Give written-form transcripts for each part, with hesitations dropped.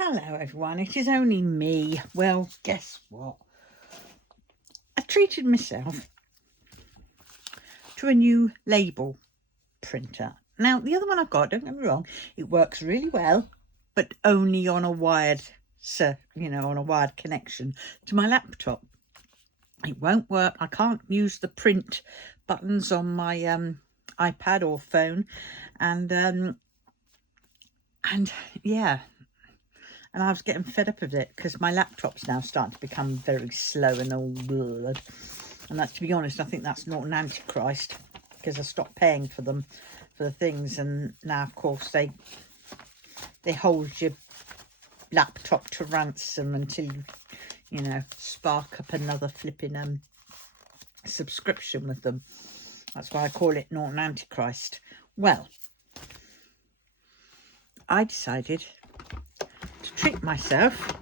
Hello everyone, it is only me. Well, guess what? I treated myself to a new label printer. Now, the other one I've got, don't get me wrong, it works really well, but only on a wired, on a wired connection to my laptop. It won't work. I can't use the print buttons on my iPad or phone, and yeah. And I was getting fed up of it because my laptop's now starting to become very slow and all blurred. And that, to be honest, I think that's not an antichrist, because I stopped paying for them, for the things. And now, of course, they hold your laptop to ransom until you spark up another flipping subscription with them. That's why I call it not an antichrist. Well, I decided to treat myself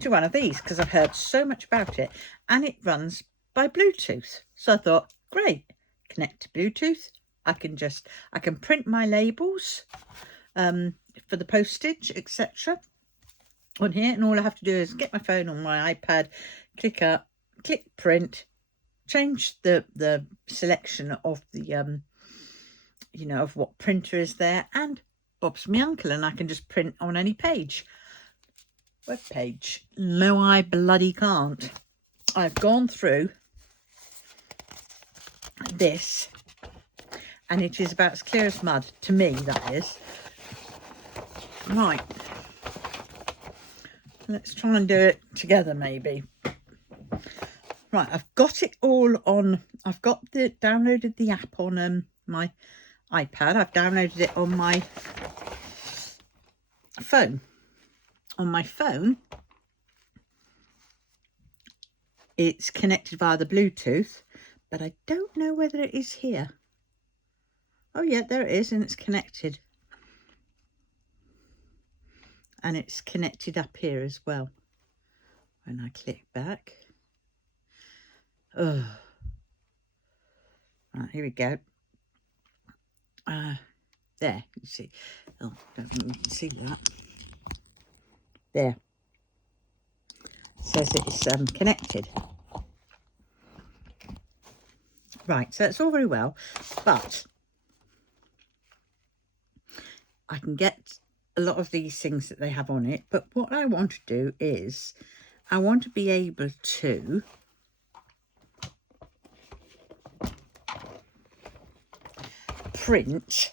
to one of these because I've heard so much about it, and it runs by Bluetooth. So I thought, great, connect to Bluetooth. I can print my labels for the postage, etc. on here, and all I have to do is get my phone on my iPad, click print, change the selection of the of what printer is there, and Bob's my uncle, and I can just print on any page. Web page. No, I bloody can't. I've gone through this, and it is about as clear as mud to me, that is. Right, let's try and do it together maybe. Right, I've got it all on, I've downloaded the app on my iPad. I've downloaded it on my phone. On my phone, it's connected via the Bluetooth, but I don't know whether it is here. Oh yeah, there it is, and it's connected. And it's connected up here as well. When I click back. Oh. Right, here we go. There, you see. Oh, don't think you can see that. There. Says it's connected. Right, so it's all very well, but I can get a lot of these things that they have on it. But what I want to do is I want to be able to print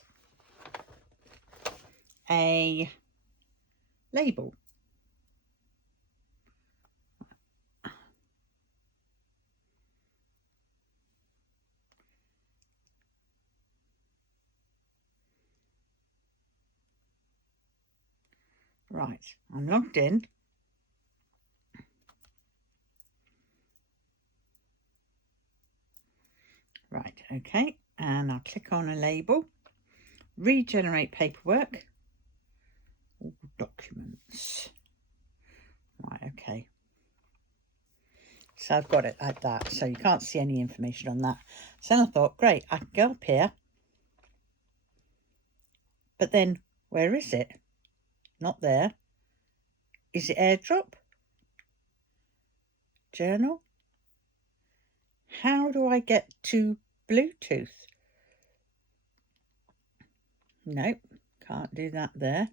a label. Right, I'm logged in. Right, okay, and I'll click on a label, regenerate paperwork, all documents. Right, okay. So I've got it like that, so you can't see any information on that. So then I thought, great, I can go up here. But then, where is it? Not there. Is it airdrop? Journal? How do I get to Bluetooth? Nope, can't do that there.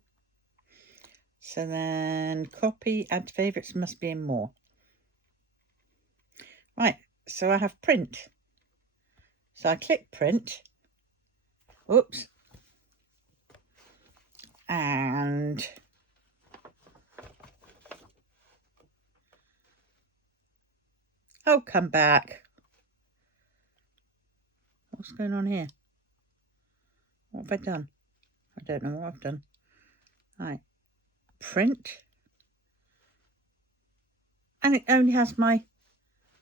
So then copy, add to favourites, must be in more. Right, so I have print. So I click print. Oops. And oh, come back. What's going on here? What have I done? I don't know what I've done. Right, print. And it only has my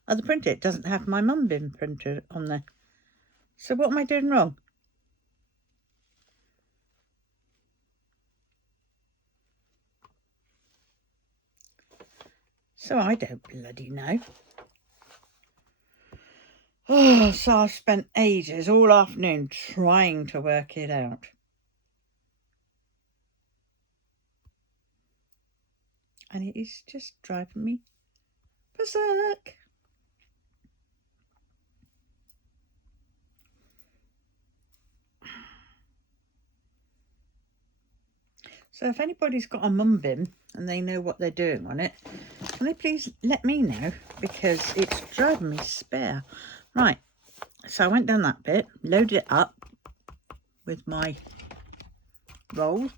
other printer. It doesn't have my mum bin printer on there. So what am I doing wrong? So I don't bloody know. Oh, so I've spent ages, all afternoon, trying to work it out. and it is just driving me berserk. So if anybody's got a mum bin and they know what they're doing on it, can they please let me know, because it's driving me spare. Right, so I went down that bit, loaded it up with my roll.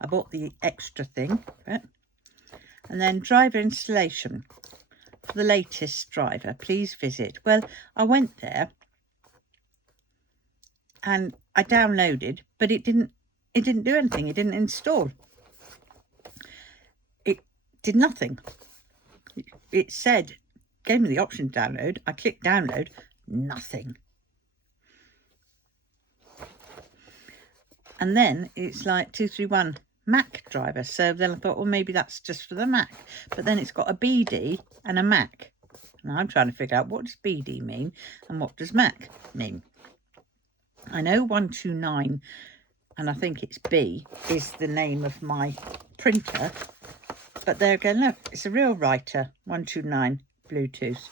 I bought the extra thing, right? And then driver installation. For the latest driver, please visit. Well, I went there and I downloaded, but it didn't do anything. It didn't install. It did nothing. It said, gave me the option to download. I clicked download, nothing. And then it's like 231 Mac driver. So then I thought, well, maybe that's just for the Mac. But then it's got a BD and a Mac. And I'm trying to figure out, what does BD mean and what does Mac mean? I know 129, and I think it's B, is the name of my printer. But there again, look, it's a real writer, 129 Bluetooth.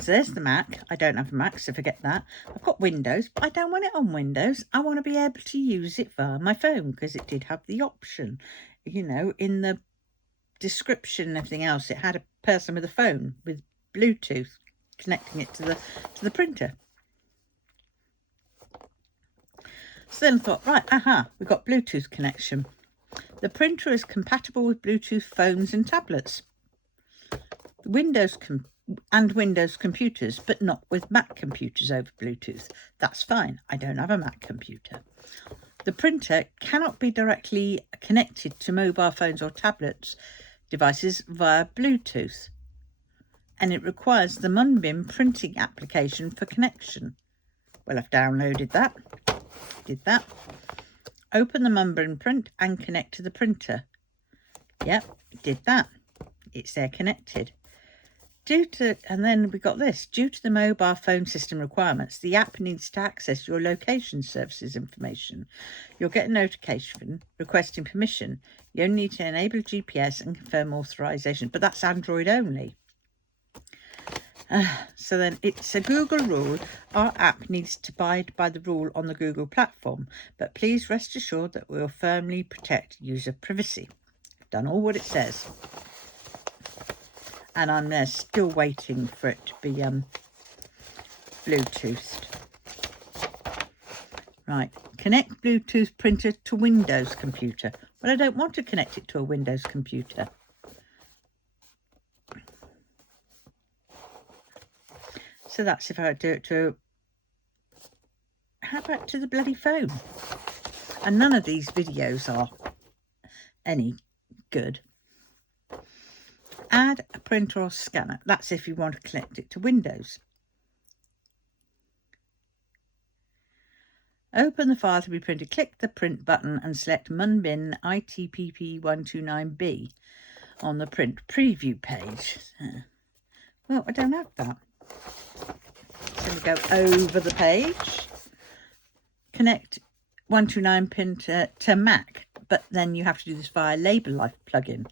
So there's the Mac. I don't have a Mac, so forget that. I've got Windows, but I don't want it on Windows. I want to be able to use it via my phone, because it did have the option, you know, in the description and everything else. It had a person with a phone with Bluetooth connecting it to the printer. So then I thought, right, we've got Bluetooth connection. The printer is compatible with Bluetooth phones and tablets, Windows computers, but not with Mac computers over Bluetooth. That's fine. I don't have a Mac computer. The printer cannot be directly connected to mobile phones or tablets devices via Bluetooth, and it requires the Moan printing application for connection. Well, I've downloaded that. Did that. Open the Moan print and connect to the printer. Yep, did that. It's there connected. And then we got this. Due to the mobile phone system requirements, the app needs to access your location services information. You'll get a notification requesting permission. You only need to enable GPS and confirm authorization, but that's Android only. So then it's a Google rule. Our app needs to abide by the rule on the Google platform, but please rest assured that we'll firmly protect user privacy. I've done all what it says. And I'm still waiting for it to be Bluetoothed. Right, connect Bluetooth printer to Windows computer. Well, I don't want to connect it to a Windows computer. So that's if I do it to, how about to the bloody phone? And none of these videos are any good. Add a printer or scanner. That's if you want to connect it to Windows. Open the file to be printed. Click the print button and select Moan ITPP129B on the print preview page. Well, I don't have that. So we go over the page. Connect 129 printer to Mac, but then you have to do this via Labour Life plugin.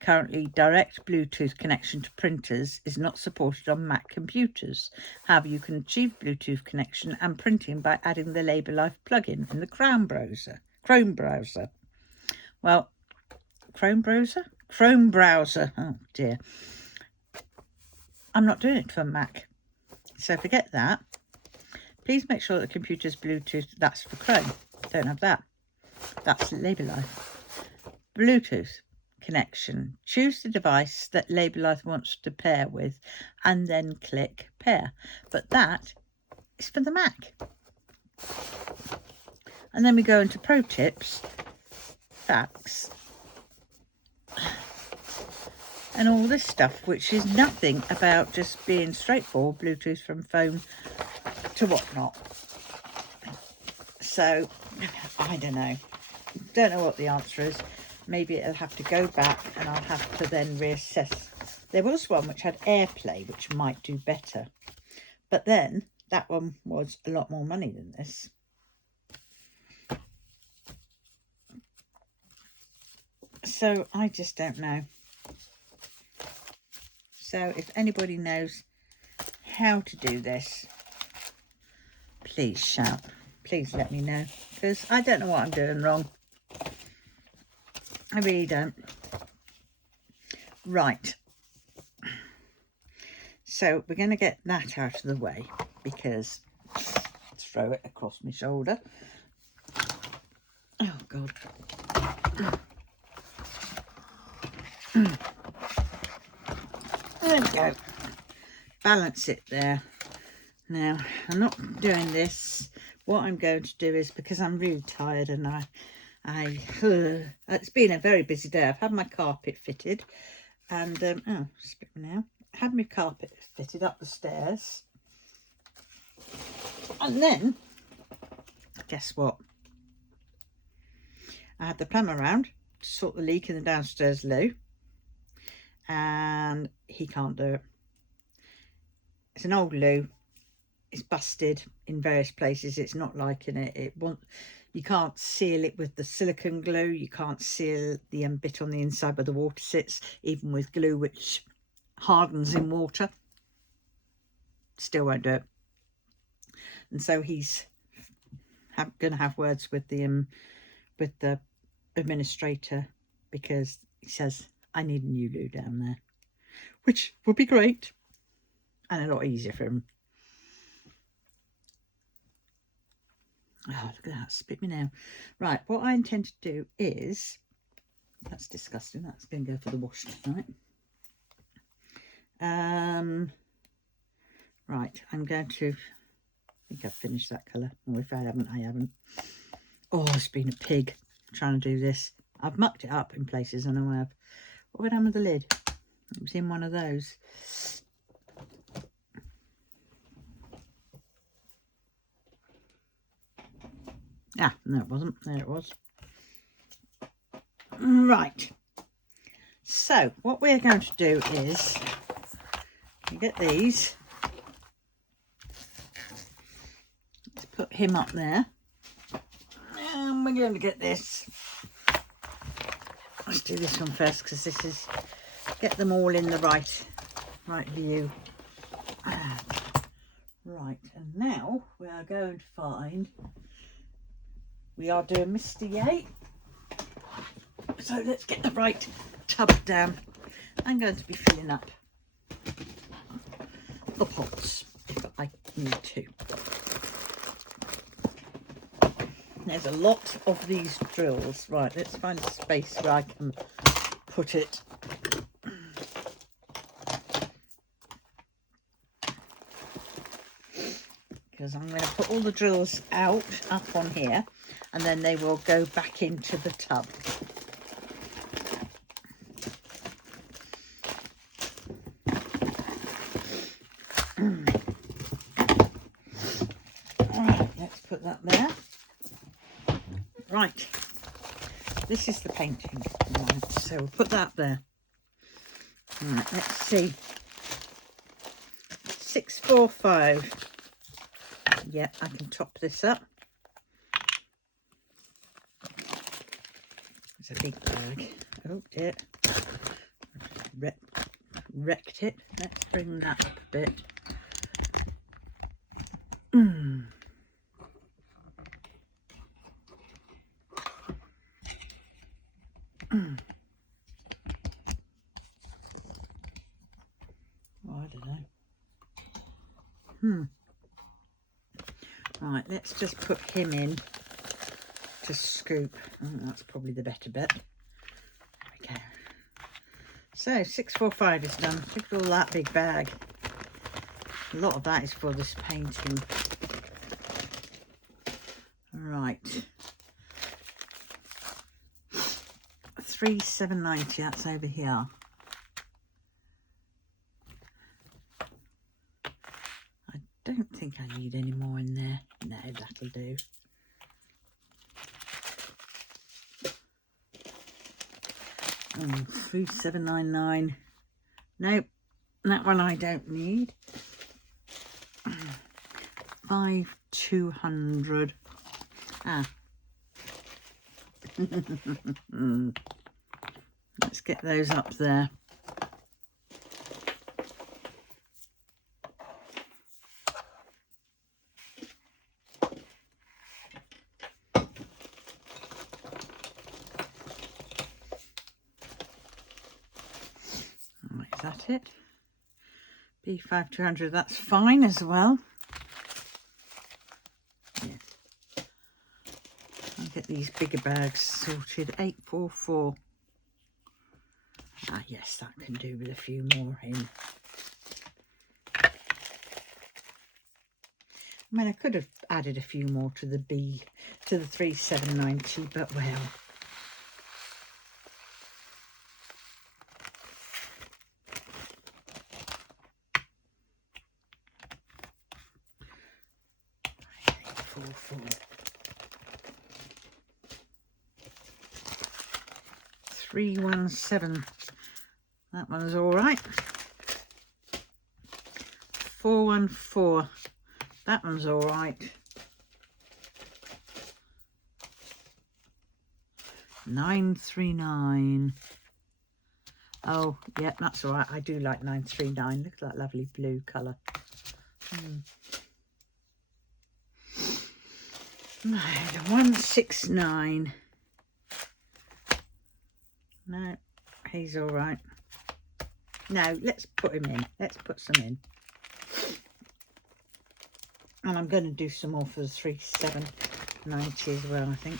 Currently, direct Bluetooth connection to printers is not supported on Mac computers. However, you can achieve Bluetooth connection and printing by adding the Labour Life plugin in the Chrome browser. Well, Chrome browser. Oh dear. I'm not doing it for Mac, so forget that. Please make sure that the computer is Bluetooth. That's for Chrome. Don't have that. That's Labour Life. Bluetooth connection. Choose the device that Labour Life wants to pair with and then click pair. But that is for the Mac. And then we go into pro tips, facts, and all this stuff, which is nothing about just being straightforward Bluetooth from phone to whatnot. So I don't know what the answer is. Maybe it'll have to go back and I'll have to then reassess. There was one which had AirPlay, which might do better. But then that one was a lot more money than this. so I just don't know. So if anybody knows how to do this, please shout. Please let me know, because I don't know what I'm doing wrong. I really don't. Right. So we're going to get that out of the way, because throw it across my shoulder. Oh God. There we go. Balance it there. Now, I'm not doing this. What I'm going to do is, because I'm really tired and it's been a very busy day. I've had my carpet fitted and, oh, spit me now. I had my carpet fitted up the stairs. And then, guess what? I had the plumber around to sort the leak in the downstairs loo. And he can't do it. It's an old loo. It's busted in various places. It's not liking it. You can't seal it with the silicone glue. You can't seal the bit on the inside where the water sits, even with glue, which hardens in water. Still won't do it. And so he's going to have words with the administrator, because he says, I need a new loo down there, which would be great and a lot easier for him. Oh, look at that, spit me now. Right, what I intend to do is, that's disgusting, that's going to go for the wash tonight. Right, I'm going to, I think I've finished that colour. Or if I haven't, I haven't. Oh, it's been a pig trying to do this. I've mucked it up in places, I know I have. What went on with the lid? It was in one of those. Ah, no it wasn't. There it was. Right. So, what we're going to do is, you get these. Let's put him up there. And we're going to get this. Let's do this one first, because this is, get them all in the right view. Right, and now we are going to find, we are doing Mr. Yate. So let's get the right tub down. I'm going to be filling up the pots if I need to. There's a lot of these drills. Right, let's find a space where I can put it. Because I'm going to put all the drills out up on here, and then they will go back into the tub. Alright, let's put that there. Right, this is the painting. Right, so we'll put that there. Right, let's see. 645. Yeah, I can top this up. It's a big bag. Oh dear. Wrecked it. Let's bring that up a bit. Oh, I don't know. Right, let's just put him in to scoop. Oh, that's probably the better bet. There we go. So 645 is done. Look at all that big bag. A lot of that is for this painting. Right. 3,790, that's over here. I don't think I need any more in there. No, that'll do. Oh, 3,799. Nope, that one I don't need. 5,200. Ah. get those up there. Is that it? B5200, that's fine as well. Yeah. I'll get these bigger bags sorted. 844. Ah, yes, that can do with a few more in. I mean, I could have added a few more to the 3790, but well. Four. 317. That one's all right. 414. That one's all right. 939. Oh, yeah, that's all right. I do like 939. Look at that lovely blue colour. 169. No, he's all right. No, let's put him in. Let's put some in. And I'm going to do some more for the 3790 as well, I think.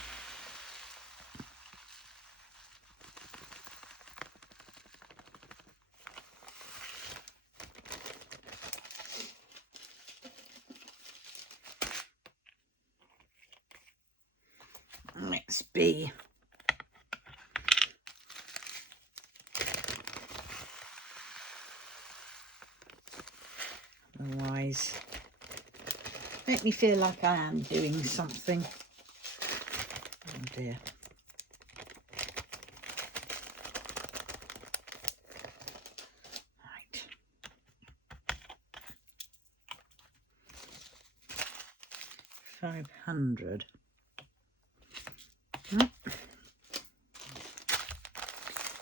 Let's be. Otherwise, make me feel like I am doing something. Oh dear. Right. $500.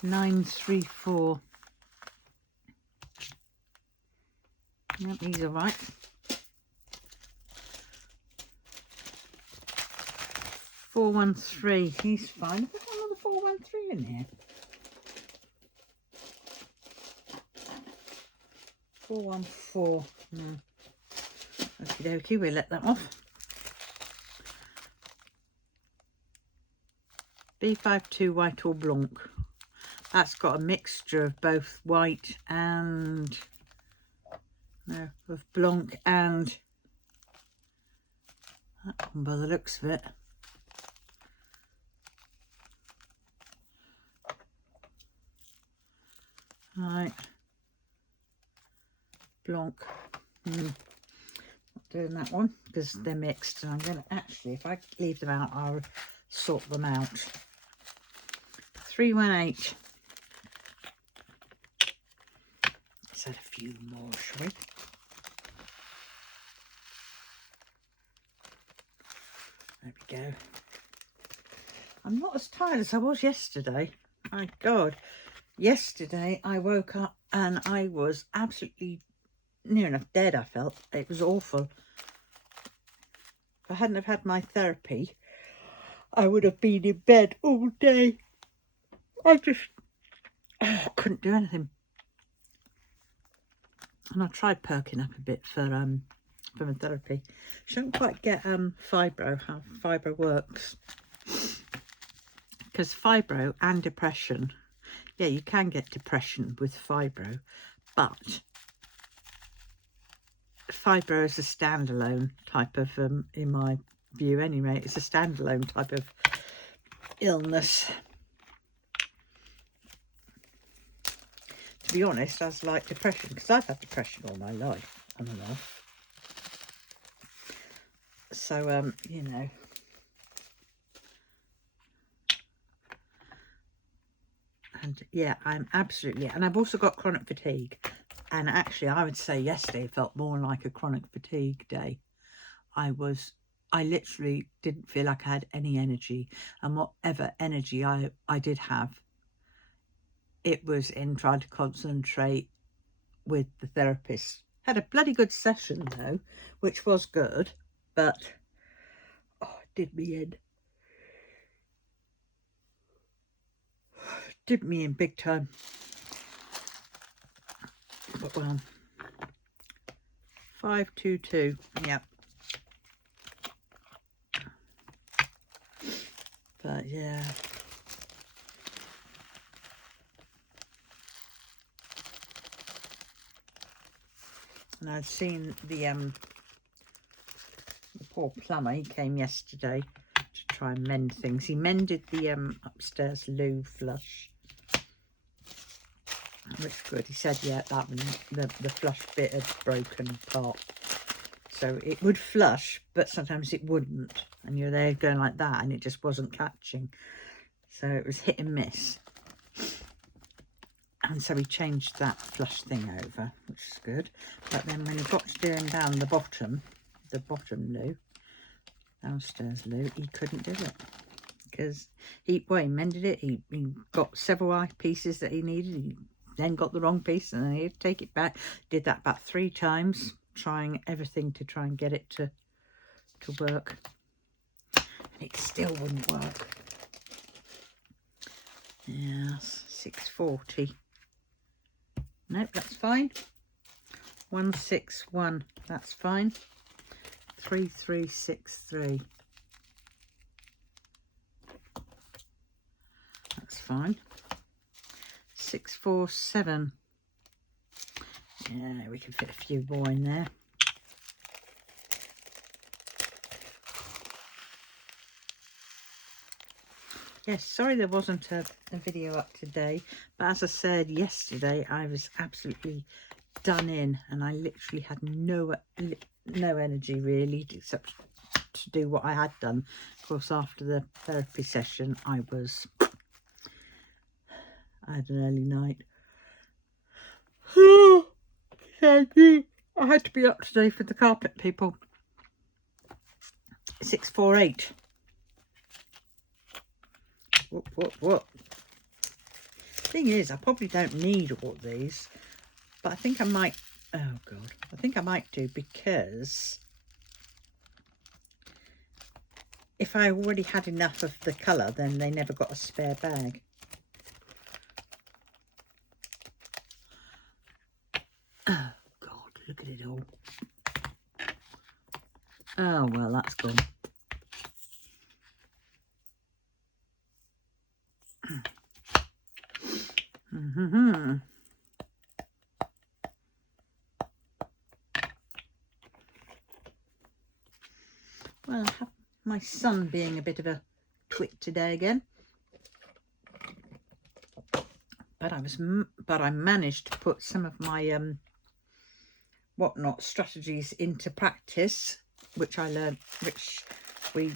934. Yep, he's all right. 413. He's fine. Put another 413 in here. 414. Okie dokie, we'll let that off. B52 white or blanc. That's got a mixture of both white and no, of blanc and that one by the looks of it. Right, blanc. Not doing that one because they're mixed, and I'm going to actually, if I leave them out, I'll sort them out. 318. Let's add a few more, shall we? There we go. I'm not as tired as I was yesterday. My God. Yesterday I woke up and I was absolutely near enough dead, I felt. It was awful. If I hadn't have had my therapy, I would have been in bed all day. I just couldn't do anything. And I tried perking up a bit for my therapy. She don't quite get fibro, how fibro works. Because fibro and depression, yeah, you can get depression with fibro, but fibro is a standalone type of, in my view anyway, it's a standalone type of illness. To be honest, I was like depression, because I've had depression all my life, on and off. So, you know. And yeah, I'm absolutely, and I've also got chronic fatigue. And actually, I would say yesterday felt more like a chronic fatigue day. I literally didn't feel like I had any energy. And whatever energy I did have, it was in trying to concentrate with the therapist. Had a bloody good session though, which was good, but oh, it did me in. Did me in big time. But well, 522, yeah. But yeah. And I'd seen the poor plumber. He came yesterday to try and mend things. He mended the upstairs loo flush. Looks good. He said, yeah, that one, the flush bit had broken apart. So it would flush, but sometimes it wouldn't. And you're there going like that, and it just wasn't catching. So it was hit and miss. And so he changed that flush thing over, which is good. But then when he got to doing down the bottom loo, downstairs loo, he couldn't do it. Because he mended it. He got several eyepieces that he needed. He then got the wrong piece and then he had to take it back. Did that about 3 times, trying everything to try and get it to work. And it still wouldn't work. Yeah, 640. Nope, that's fine. 161, that's fine. 3363. That's fine. 647. Yeah, we can fit a few more in there. Yes, sorry there wasn't a video up today, but as I said yesterday, I was absolutely done in, and I literally had no energy really, except to do what I had done. Of course, after the therapy session, I had an early night. Thank you. I had to be up today for the carpet people. 648. What? Thing is, I probably don't need all these, but I think I might. Oh God, I think I might do, because if I already had enough of the colour, then they never got a spare bag. Oh God, look at it all. Oh well, that's gone. Well, I have my son being a bit of a twit today again, but I managed to put some of my whatnot strategies into practice, which I learned, which we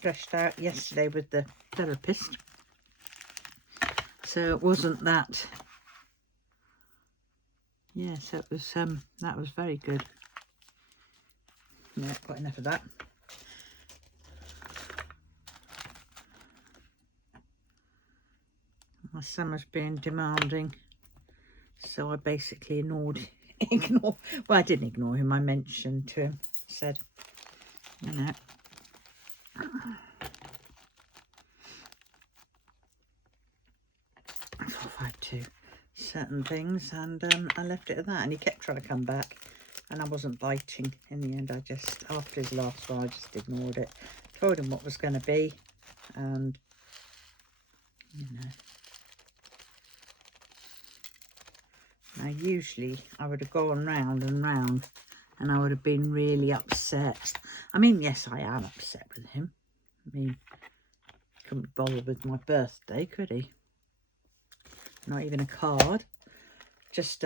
fleshed out yesterday with the therapist. So it wasn't that. Yeah, so it was that was very good. Yeah, got enough of that. My son was being demanding, so I basically well, I didn't ignore him. I mentioned to him, said, you know, 452 certain things, and I left it at that, and he kept trying to come back, and I wasn't biting. In the end, I just, after his last one, I just ignored it, told him what was going to be, and you know. Now usually I would have gone round and round, and I would have been really upset. I mean, yes, I am upset with him. I mean, he couldn't bother with my birthday, could he? Not even a card. Just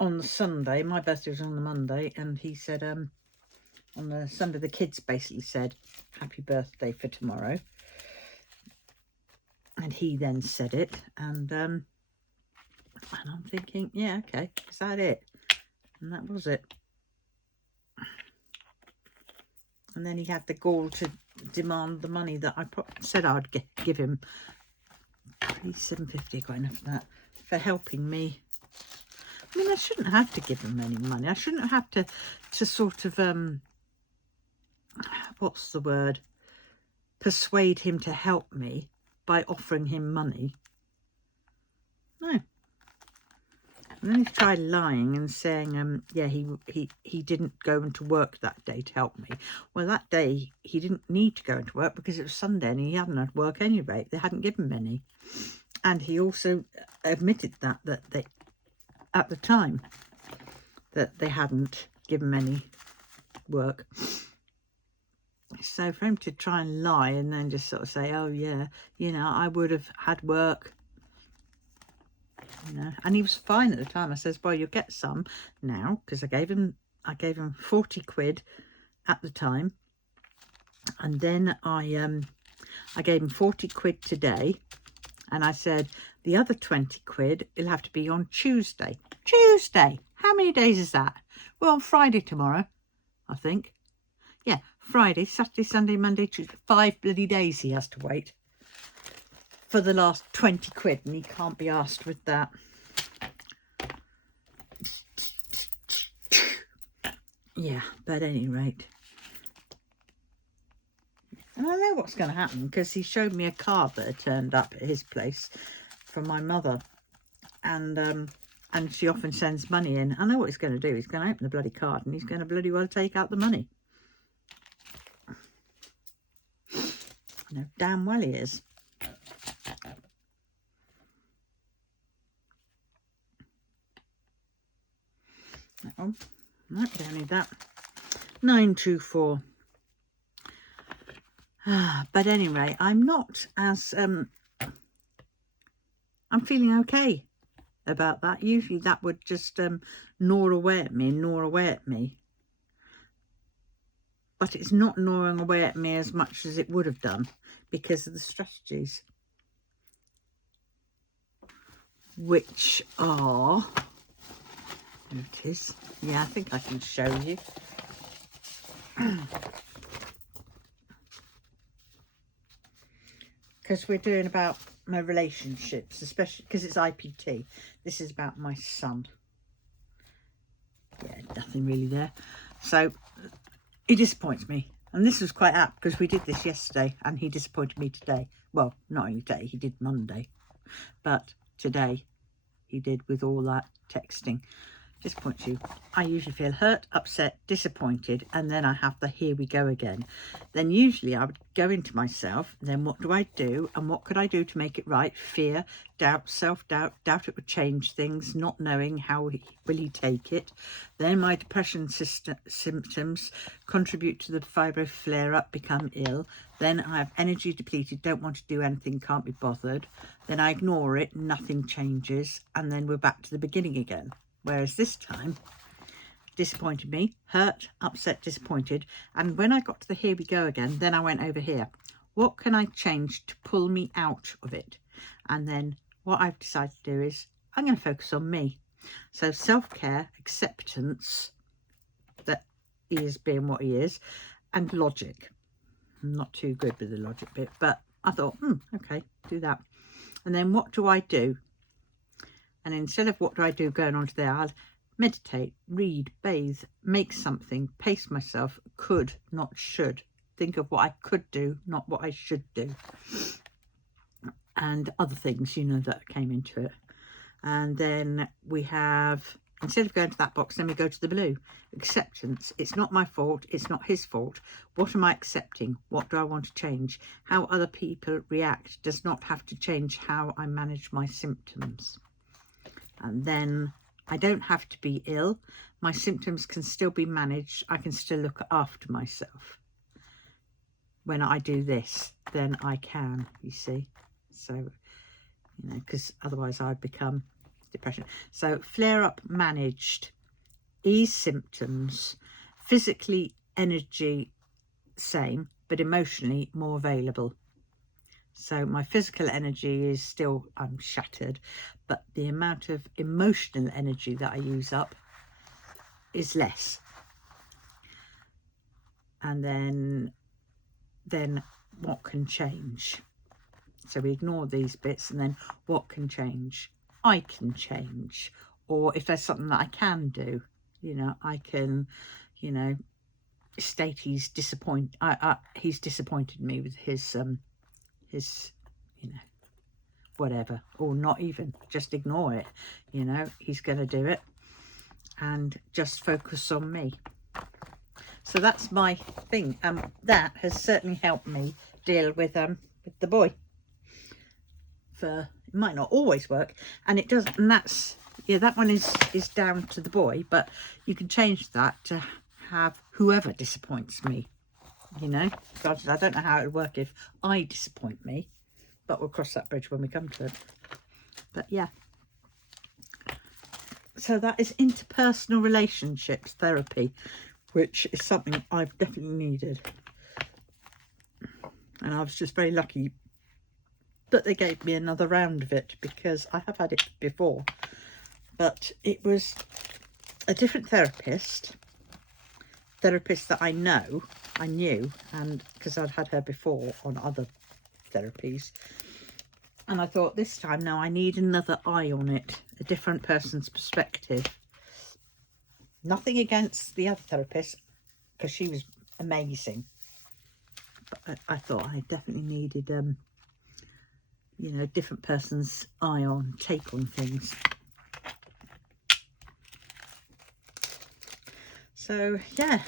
on the Sunday, my birthday was on the Monday, and he said on the Sunday, the kids basically said, happy birthday for tomorrow. And he then said it, and I'm thinking, yeah, okay, is that it? And that was it. And then he had the gall to demand the money that I said I'd give him. 750, quite enough of that. for helping me. I mean, I shouldn't have to give him any money. I shouldn't have to sort of, what's the word? Persuade him to help me by offering him money. No. And then he tried lying and saying, yeah, he didn't go into work that day to help me. Well, that day he didn't need to go into work because it was Sunday and he hadn't had work any rate. They hadn't given him any. And he also admitted that they, at the time, that they hadn't given him any work. So for him to try and lie and then just sort of say, oh yeah, you know, I would have had work. You know, and he was fine at the time. I says, well, you'll get some now, because I gave him 40 quid at the time, and then I gave him 40 quid today, and I said the other 20 quid will have to be on Tuesday. Tuesday, how many days is that? Well, on Friday tomorrow, I think. Yeah, Friday, Saturday, Sunday, Monday, Tuesday, 5 bloody days he has to wait for the last 20 quid, and he can't be asked with that. Yeah, but at any rate. And I know what's going to happen, because he showed me a card that had turned up at his place from my mother. And she often sends money in. I know what he's going to do. He's going to open the bloody card and he's going to bloody well take out the money. No, damn well he is. Oh, no, don't need that. 924. But anyway, I'm not as I'm feeling okay about that. Usually that would just gnaw away at me. But it's not gnawing away at me as much as it would have done because of the strategies, which are, there it is. Yeah, I think I can show you. Because we're doing about my relationships, especially because it's IPT. This is about my son. Yeah, nothing really there. So he disappoints me. And this was quite apt because we did this yesterday and he disappointed me today. Well, not only today, he did Monday. But today he did with all that texting. Disappoints you. I usually feel hurt, upset, disappointed, and then I have the here we go again. Then usually I would go into myself, then what do I do and what could I do to make it right? Fear, doubt, self-doubt, doubt it would change things, not knowing how will he take it. Then my depression symptoms contribute to the fibro flare-up, become ill. Then I have energy depleted, don't want to do anything, can't be bothered. Then I ignore it, nothing changes, and then we're back to the beginning again. Whereas this time, disappointed me, hurt, upset, disappointed. And when I got to the here we go again, then I went over here. What can I change to pull me out of it? And then what I've decided to do is I'm going to focus on me. So self-care, acceptance that he is being what he is, and logic. I'm not too good with the logic bit, but I thought, okay, do that. And then what do I do? And instead of what do I do going on to there, I'll meditate, read, bathe, make something, pace myself, could, not should. Think of what I could do, not what I should do. And other things, you know, that came into it. And then we have, instead of going to that box, then we go to the blue. Acceptance. It's not my fault. It's not his fault. What am I accepting? What do I want to change? How other people react does not have to change how I manage my symptoms. And then I don't have to be ill. My symptoms can still be managed. I can still look after myself. When I do this, then I can, you see. So, you know, because otherwise I'd become depression. So flare up managed, ease symptoms, physically energy same, but emotionally more available. So my physical energy is still, I'm shattered, but the amount of emotional energy that I use up is less. And then what can change? So we ignore these bits and then what can change? I can change, or if there's something that I can do, you know, I can, you know, state he's disappointed. He's disappointed me with his, you know, whatever, or not even, just ignore it. You know, he's going to do it and just focus on me. So that's my thing. That has certainly helped me deal with the boy. It might not always work, and it does, and that's, yeah, that one is down to the boy, but you can change that to have whoever disappoints me, you know. Because I don't know how it would work if I disappoint me, but we'll cross that bridge when we come to it. But yeah, so that is interpersonal relationships therapy, which is something I've definitely needed, and I was just very lucky that they gave me another round of it, because I have had it before, but it was a different therapist that I knew, and because I'd had her before on other therapies, and I thought this time, no, I need another eye on it, a different person's perspective. Nothing against the other therapist, because she was amazing, but I thought I definitely needed you know, a different person's take on things. So yeah,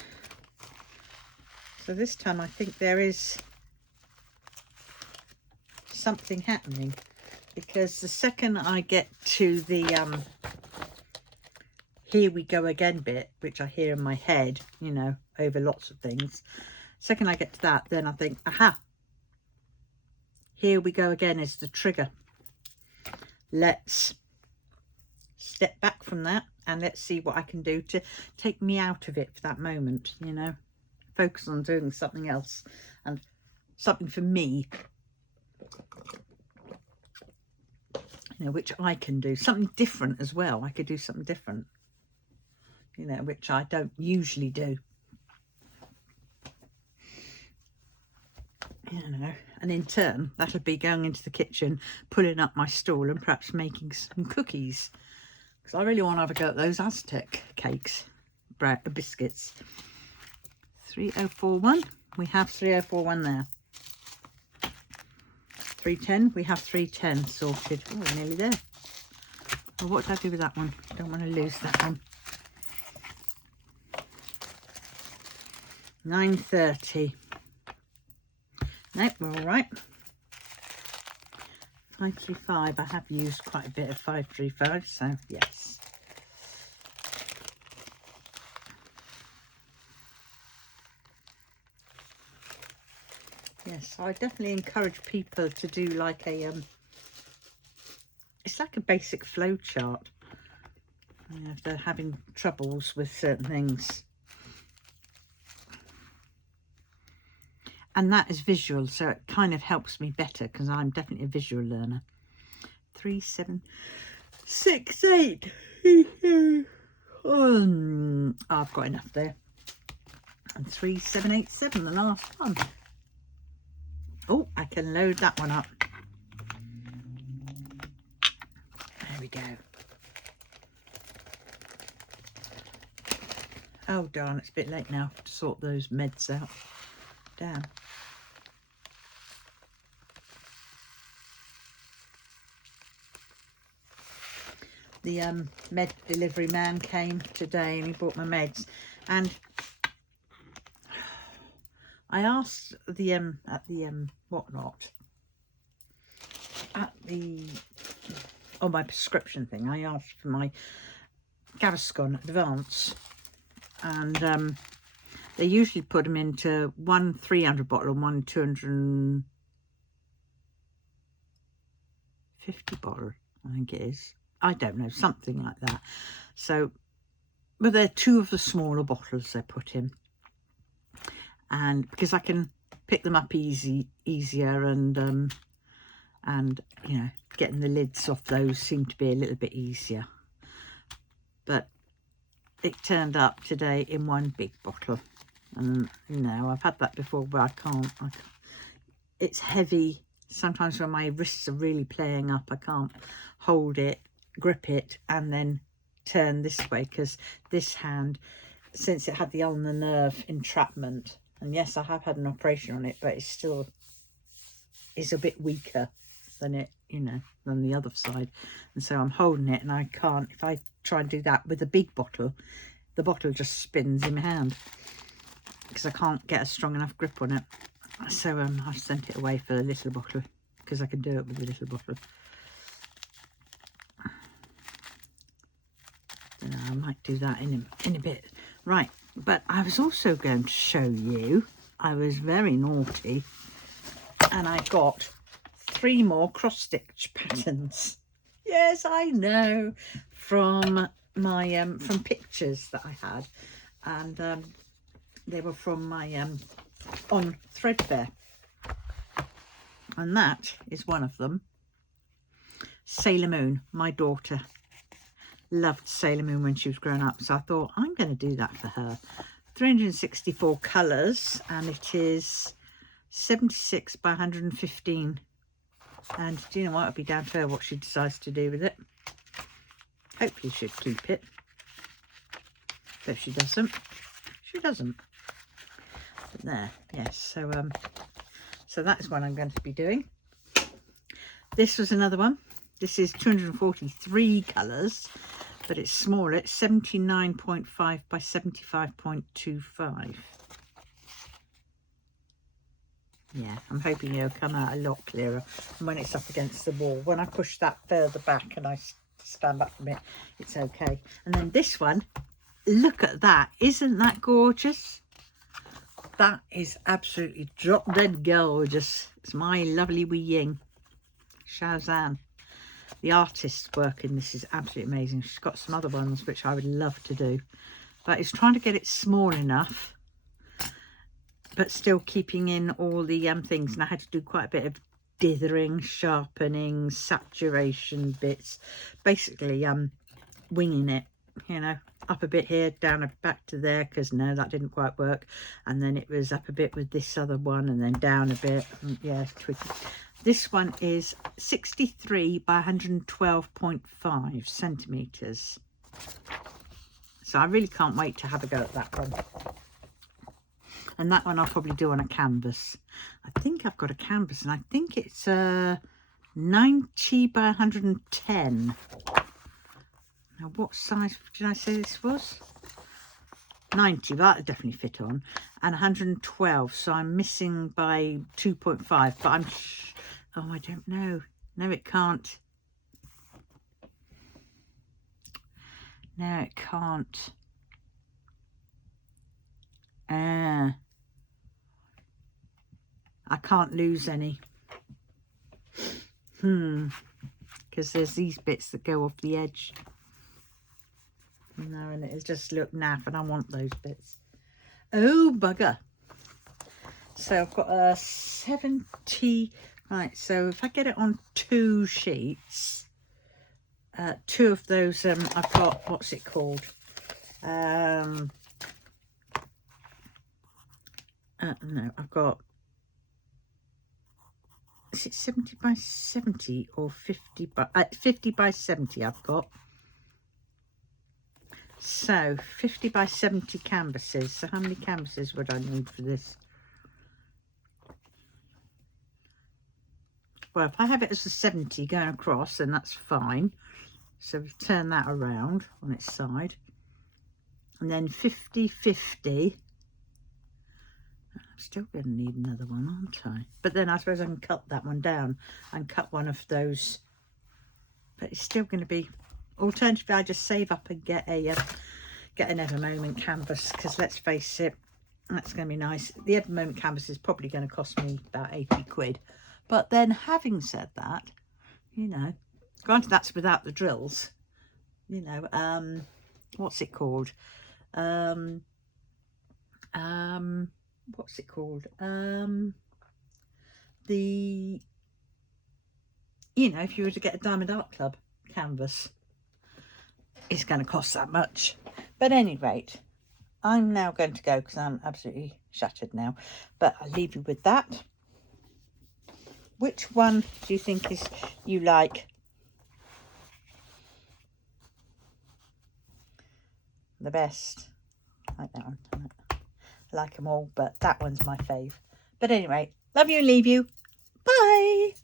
so this time I think there is something happening, because the second I get to the here we go again bit, which I hear in my head, you know, over lots of things, second I get to that, then I think, aha, here we go again is the trigger. Let's step back from that and let's see what I can do to take me out of it for that moment, you know, focus on doing something else, and something for me, you know, which I can do, something different as well. I could do something different, you know, which I don't usually do, you know, and in turn that'll be going into the kitchen, pulling up my stool and perhaps making some cookies, because I really want to have a go at those Aztec cakes, biscuits. 3041, we have 3041 there. 310, we have 310 sorted. Oh, we're nearly there. Well, what did I do with that one? Don't want to lose that one. 930. Nope, we're all right. 535, I have used quite a bit of 535, so yes. Yes, I definitely encourage people to do like a, it's like a basic flow chart, you know, if they're having troubles with certain things. And that is visual, so it kind of helps me better, because I'm definitely a visual learner. 3768. I've got enough there. And 3787, the last one. Oh, I can load that one up. There we go. Oh darn, it's a bit late now to sort those meds out. Damn. The med delivery man came today and he brought my meds, and I asked the at the whatnot, at the on my prescription thing, I asked for my Gaviscon Advance, and they usually put them into one 300 bottle and one 250 bottle, I think it is. I don't know, something like that. So, but they're two of the smaller bottles they put in, and because I can pick them up easier, and you know, getting the lids off those seemed to be a little bit easier. But it turned up today in one big bottle, and you know, I've had that before, but I can't. It's heavy. Sometimes when my wrists are really playing up, I can't hold it grip it and then turn this way, because this hand, since it had the ulnar nerve entrapment, and yes, I have had an operation on it, but it still is a bit weaker than it, you know, than the other side. And so I'm holding it, and I can't, if I try and do that with a big bottle, the bottle just spins in my hand because I can't get a strong enough grip on it. So I've sent it away for a little bottle, because I can do it with a little bottle. I might do that in a bit. Right, but I was also going to show you, I was very naughty, and I got 3 more cross stitch patterns. Yes, I know, from my from pictures that I had, and they were from my on Threadfair, and that is one of them. Sailor Moon. My daughter loved Sailor Moon when she was growing up, so I thought I'm going to do that for her. 364 colours, and it is 76 by 115. And do you know what? It'll be down to her what she decides to do with it. Hopefully she'll keep it. But if she doesn't, she doesn't. But there, yes. So that is what I'm going to be doing. This was another one. This is 243 colours, but it's smaller. It's 79.5 by 75.25. Yeah, I'm hoping it'll come out a lot clearer when it's up against the wall. When I push that further back and I stand back from it, it's okay. And then this one, look at that. Isn't that gorgeous? That is absolutely drop dead gorgeous. It's my lovely wee Ying, Shazan. The artist's work in this is absolutely amazing. She's got some other ones which I would love to do, but it's trying to get it small enough but still keeping in all the things. And I had to do quite a bit of dithering, sharpening, saturation bits, basically winging it, you know, up a bit here, down back to there, because no, that didn't quite work. And then it was up a bit with this other one, and then down a bit. Yeah, tricky. This one is 63 by 112.5 centimetres. So I really can't wait to have a go at that one. And that one I'll probably do on a canvas. I think I've got a canvas, and I think it's 90 by 110. Now, what size did I say this was? 90, that definitely fit on. And 112, so I'm missing by 2.5. But I'm, oh, I don't know. No, it can't. No, it can't. I can't lose any. Because there's these bits that go off the edge. No, and it'll just look naff, and I want those bits. Oh, bugger. So I've got a 70. Right, so if I get it on 2 sheets, 2 of those, I've got, what's it called? No, I've got, is it 70 by 70 or 50 by 70 I've got. So 50 by 70 canvases. So how many canvases would I need for this? Well, if I have it as a 70 going across, then that's fine. So we turn that around on its side. And then 50, 50. I'm still going to need another one, aren't I? But then I suppose I can cut that one down and cut one of those. But it's still going to be... Alternatively, I just save up and get an Ever Moment canvas, because let's face it, that's going to be nice. The Ever Moment canvas is probably going to cost me about 80 quid. But then, having said that, you know, granted that's without the drills, you know, what's it called? What's it called? The, you know, if you were to get a Diamond Art Club canvas, it's going to cost that much. But at any rate, I'm now going to go because I'm absolutely shattered now. But I'll leave you with that. Which one do you think is you like? the best. I like that one. I like them all, but that one's my fave. But anyway, love you and leave you. Bye.